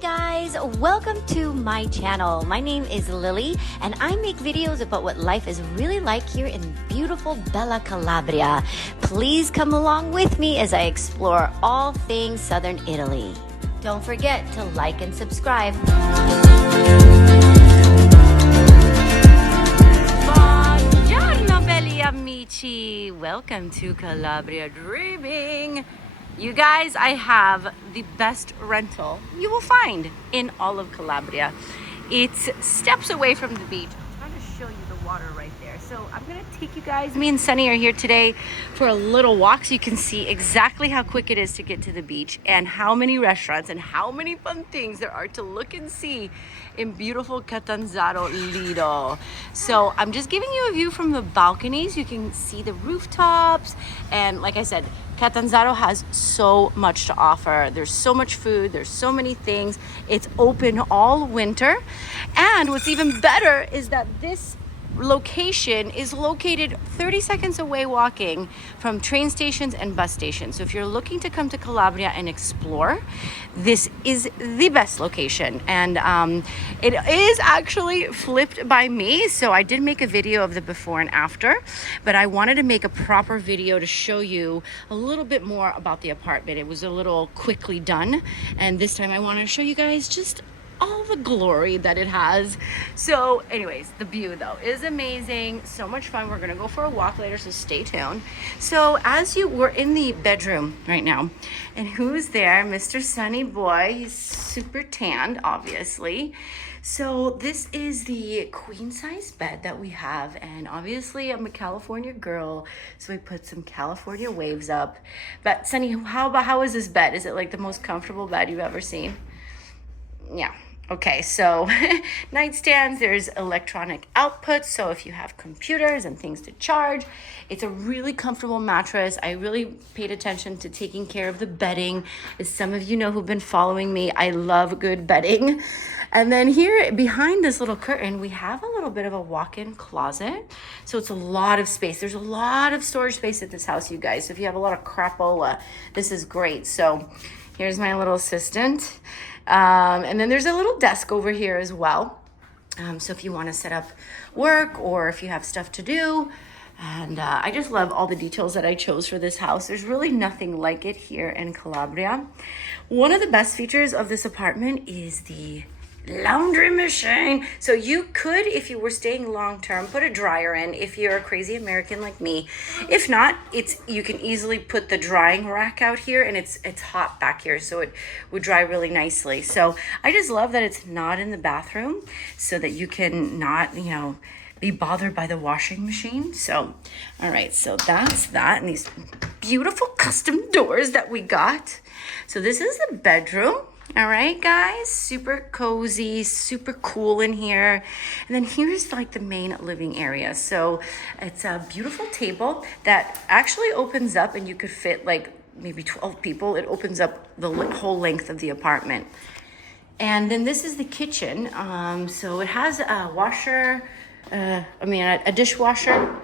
guys, welcome to my channel. My name is Lily and I make videos about what life is really like here in beautiful Bella Calabria. Please come along with me as I explore all things southern Italy. Don't forget to like and subscribe. Buongiorno belli amici. Welcome to Calabria Dreaming. You guys, I have the best rental you will find in all of Calabria. It's steps away from the beach. I'm trying to show you the water right there. So I'm gonna take you guys, me and Sunny are here today for a little walk so you can see exactly how quick it is to get to the beach and how many restaurants and how many fun things there are to look and see in beautiful Catanzaro Lido. So I'm just giving you a view from the balconies. You can see the rooftops, and like I said, Catanzaro has so much to offer. There's so much food, there's so many things. It's open all winter. And what's even better is that this location is located 30 seconds away walking from train stations and bus stations. So if you're looking to come to Calabria and explore, this is the best location. And it is actually flipped by me. So I did make a video of the before and after, but I wanted to make a proper video to show you a little bit more about the apartment. It was a little quickly done. And this time I want to show you guys just all the glory that it has. So anyways, the view though is amazing, so much fun. We're gonna go for a walk later, so stay tuned. So we're in the bedroom right now, and who's there? Mr. Sunny Boy. He's super tanned, obviously. So this is the queen size bed that we have, and obviously I'm a California girl, so we put some California waves up. But Sunny, how is this bed? Is it like the most comfortable bed you've ever seen? Yeah. Okay, so nightstands, there's electronic outputs, so if you have computers and things to charge, it's a really comfortable mattress. I really paid attention to taking care of the bedding. As some of you know who've been following me, I love good bedding. And then here behind this little curtain, we have a little bit of a walk-in closet. So it's a lot of space. There's a lot of storage space at this house, you guys. So if you have a lot of crapola, this is great. So here's my little assistant. And then there's a little desk over here as well. So if you want to set up work or if you have stuff to do. And I just love all the details that I chose for this house. There's really nothing like it here in Calabria. One of the best features of this apartment is the laundry machine. So you could, if you were staying long term, put a dryer in if you're a crazy American like me. If not, you can easily put the drying rack out here, and it's hot back here, so it would dry really nicely. So I just love that it's not in the bathroom, so that you can not, be bothered by the washing machine. So all right, so that's that, and these beautiful custom doors that we got. So this is the bedroom. All right, guys, super cozy, super cool in here. And then here's like the main living area. So it's a beautiful table that actually opens up, and you could fit like maybe 12 people. It opens up the whole length of the apartment. And then this is the kitchen. So it has a washer, a dishwasher.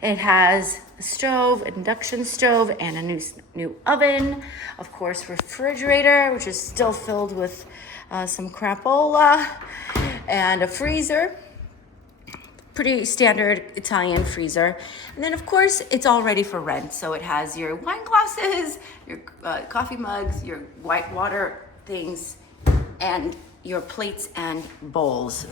It has a stove, induction stove, and a new oven. Of course, refrigerator, which is still filled with some crapola, and a freezer. Pretty standard Italian freezer. And then, of course, it's all ready for rent. So it has your wine glasses, your coffee mugs, your white water things, and your plates and bowls.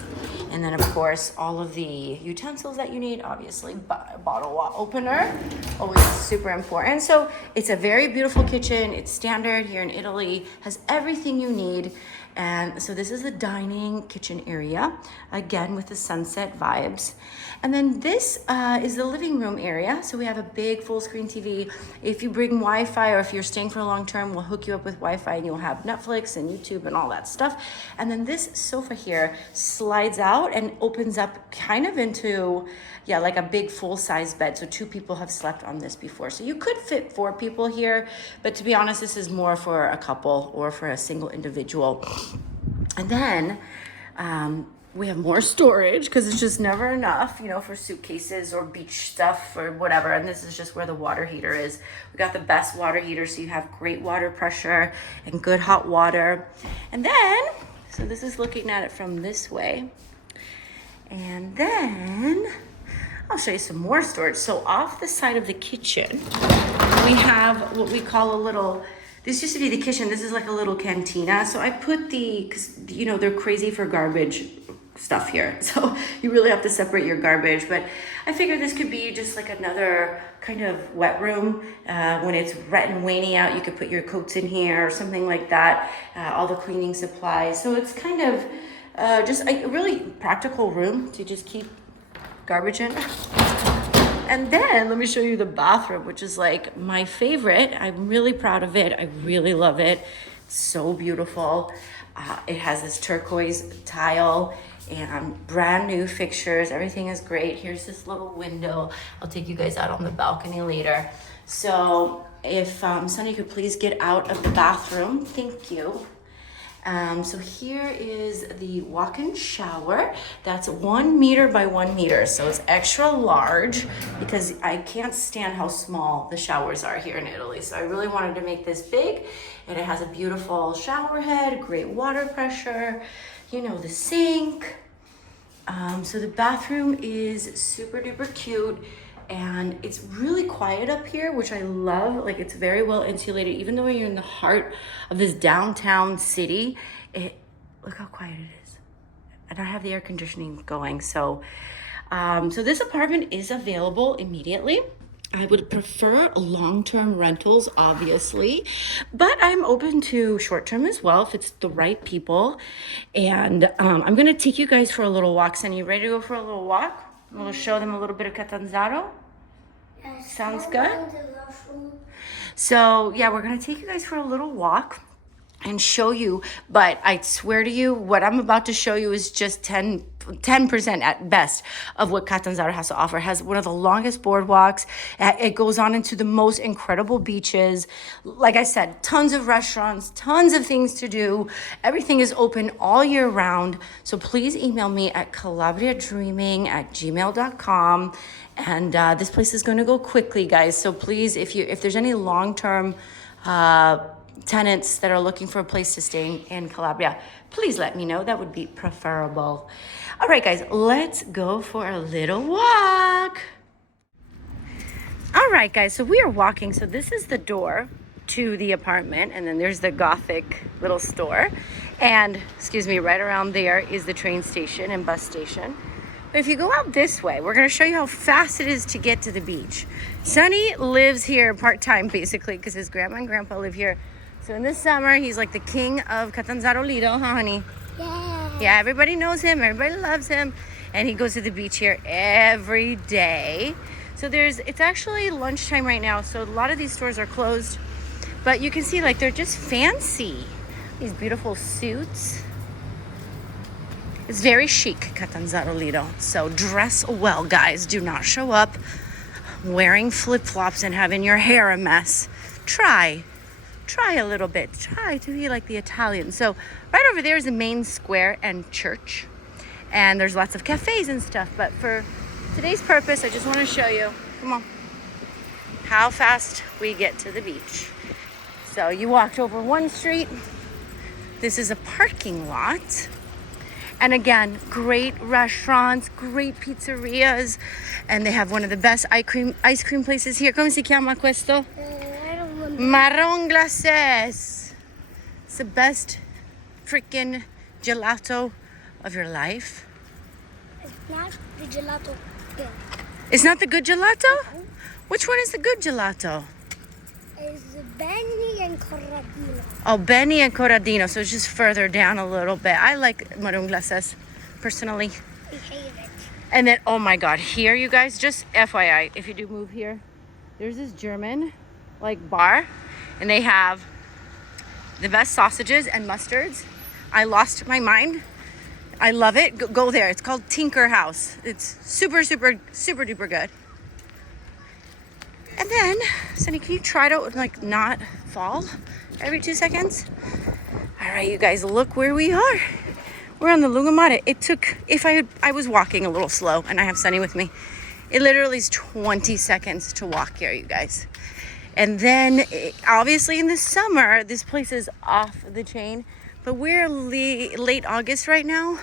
And then of course all of the utensils that you need, obviously bottle opener, always super important. So it's a very beautiful kitchen. It's standard here in Italy, has everything you need. And so this is the dining kitchen area, again with the sunset vibes. And then this is the living room area. So we have a big full screen TV. If you bring Wi-Fi, or if you're staying for a long term, we'll hook you up with Wi-Fi, and you'll have Netflix and YouTube and all that stuff. And then this sofa here slides out and opens up kind of into, like a big full-size bed. So 2 people have slept on this before. So you could fit 4 people here, but to be honest, this is more for a couple or for a single individual. And then we have more storage because it's just never enough, you know, for suitcases or beach stuff or whatever. And this is just where the water heater is. We got the best water heater, so you have great water pressure and good hot water. And then, so this is looking at it from this way. And then I'll show you some more storage. So off the side of the kitchen, we have what we call a little, this used to be the kitchen. This is like a little cantina. So I put cause you know, they're crazy for garbage stuff here. So you really have to separate your garbage. But I figured this could be just like another kind of wet room. When it's wet and rainy out, you could put your coats in here or something like that. All the cleaning supplies. So it's kind of just a really practical room to just keep garbage in. And then let me show you the bathroom, which is like my favorite. I'm really proud of it. I really love it. It's so beautiful. It has this turquoise tile and brand new fixtures. Everything is great. Here's this little window. I'll take you guys out on the balcony later. So if Sonny could please get out of the bathroom. Thank you. So here is the walk-in shower. That's 1 meter by 1 meter. So it's extra large because I can't stand how small the showers are here in Italy. So I really wanted to make this big, and it has a beautiful shower head, great water pressure, you know, the sink. So the bathroom is super duper cute. And it's really quiet up here, which I love. Like, it's very well insulated. Even though you're in the heart of this downtown city, look how quiet it is. And I have the air conditioning going. So this apartment is available immediately. I would prefer long-term rentals, obviously, but I'm open to short-term as well if it's the right people. And I'm gonna take you guys for a little walk. Sunny, you ready to go for a little walk? We'll show them a little bit of Catanzaro. Yes, sounds good. So yeah, we're gonna take you guys for a little walk and show you, but I swear to you, what I'm about to show you is just 10% at best of what Catanzaro has to offer. It has one of the longest boardwalks. It goes on into the most incredible beaches. Like I said, tons of restaurants, tons of things to do. Everything is open all year round. So please email me at calabriadreaming@gmail.com. And this place is going to go quickly, guys. So please, if there's any long-term tenants that are looking for a place to stay in Calabria, please let me know. That would be preferable. All right, guys, let's go for a little walk. All right, guys, so we are walking. So this is the door to the apartment, and then there's the Gothic little store. And, excuse me, right around there is the train station and bus station. But if you go out this way, we're going to show you how fast it is to get to the beach. Sonny lives here part-time, basically, because his grandma and grandpa live here. So in this summer, he's like the king of Catanzaro Lido, huh, honey? Yeah, everybody knows him. Everybody loves him. And he goes to the beach here every day. So it's actually lunchtime right now. So a lot of these stores are closed. But you can see, like, they're just fancy. These beautiful suits. It's very chic, Catanzaro Lido. So dress well, guys. Do not show up wearing flip-flops and having your hair a mess. Try a little bit. Try to be like the Italians. So right over there is the main square and church. And there's lots of cafes and stuff. But for today's purpose, I just want to show you, come on, how fast we get to the beach. So you walked over one street. This is a parking lot. And again, great restaurants, great pizzerias, and they have one of the best ice cream places here. Come si chiama questo? Marron glacés. It's the best freaking gelato of your life. It's not the gelato good. It's not the good gelato? No. Which one is the good gelato? It's Benny and Corradino. Oh, Benny and Corradino. So it's just further down a little bit. I like marron glacés, personally. I hate it. And then, oh my God, here, you guys, just FYI, if you do move here, there's this German, bar, and they have the best sausages and mustards. I lost my mind. I love it. Go there. It's called Tinker House. It's super, super, super duper good. And then, Sunny, can you try to not fall every 2 seconds? All right, you guys, look where we are. We're on the Lungomare. It took, if I was walking a little slow and I have Sunny with me, it literally is 20 seconds to walk here, you guys. And then obviously in the summer, this place is off the chain, but we're late August right now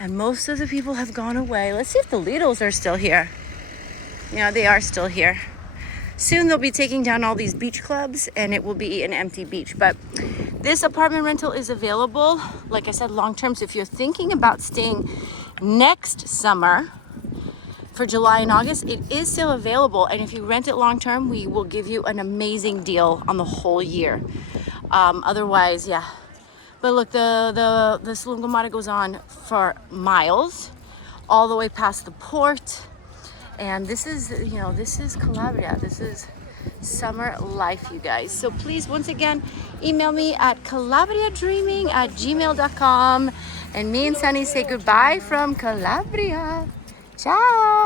and most of the people have gone away. Let's see if the Lidos are still here. Yeah, they are still here. Soon they'll be taking down all these beach clubs and it will be an empty beach. But this apartment rental is available, like I said, long-term. So if you're thinking about staying next summer for July and August, it is still available. And if you rent it long-term, we will give you an amazing deal on the whole year. Otherwise, yeah. But look, the Lungomare goes on for miles, all the way past the port. And this is, you know, this is Calabria. This is summer life, you guys. So please, once again, email me at calabriadreaming@gmail.com. And me and Sunny say goodbye from Calabria. Ciao.